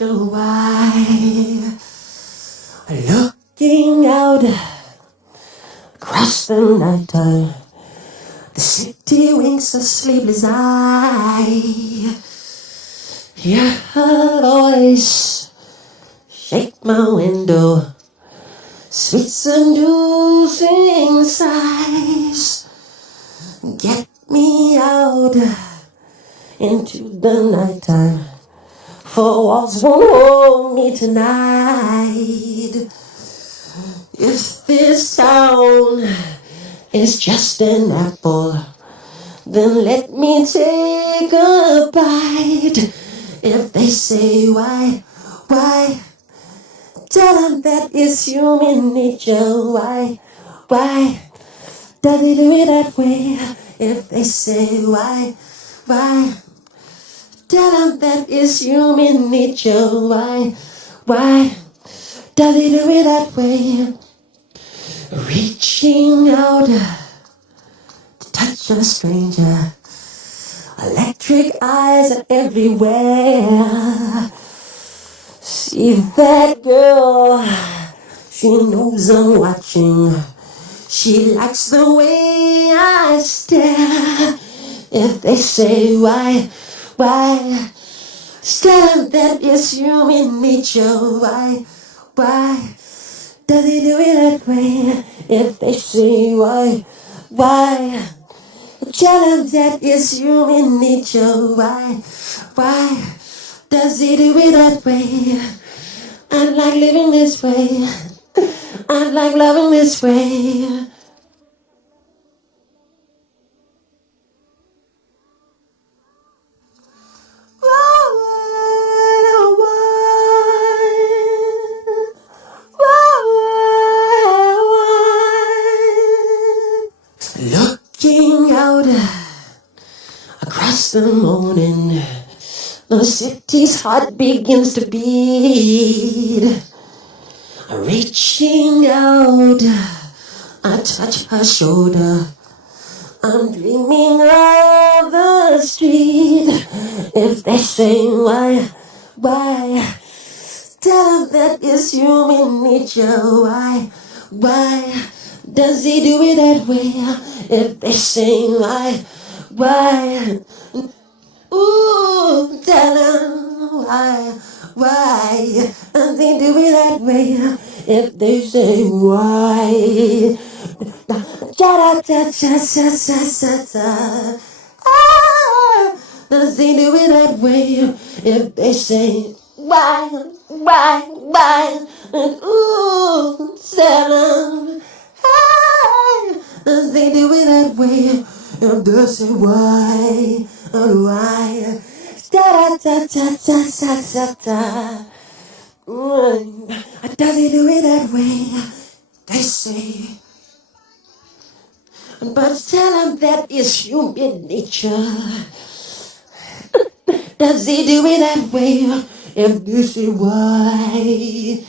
Oh, why? Looking out across the night time, the city winks a sleepless eye. Hear her voice shake my window, sweet seducing sighs. Get me out into the nighttime, for walls won't hold me tonight. If this town is just an apple, then let me take a bite. If they say why, tell them that it's human nature. Why does it do it that way? If they say why, tell them that it's human nature. Why does it do it that way? Reaching out to touch a stranger, electric eyes are everywhere. See that girl, she knows I'm watching. She likes the way I stare. If they say why, tell them that it's human nature. Why does he do it that way? If they say why, tell them that it's human nature. Why does he do it that way? I like living this way. I like loving this way. Looking out across the morning, the city's heart begins to beat. Reaching out, I touch her shoulder. I'm dreaming of the street. If they say why, tell them that it's human nature. Why does he do it that way? If they say why, ooh, tell them why does he do it that way? If they say why, cha cha cha cha cha cha cha. Ah, does he do it that way? If they say why, and ooh, tell them. Ah, does he do it that way? If they say why, and why, da da da da da da da. Does he do it that way? They say. But tell him that is human nature. Does he do it that way? If this is why.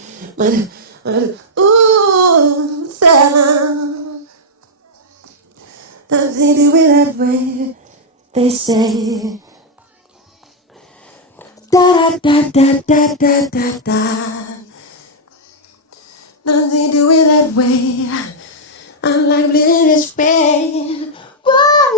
Ooh, tell him. Does he do it that way? They say. Da da da da da da da. Does he do it that way? I like living this way. Why?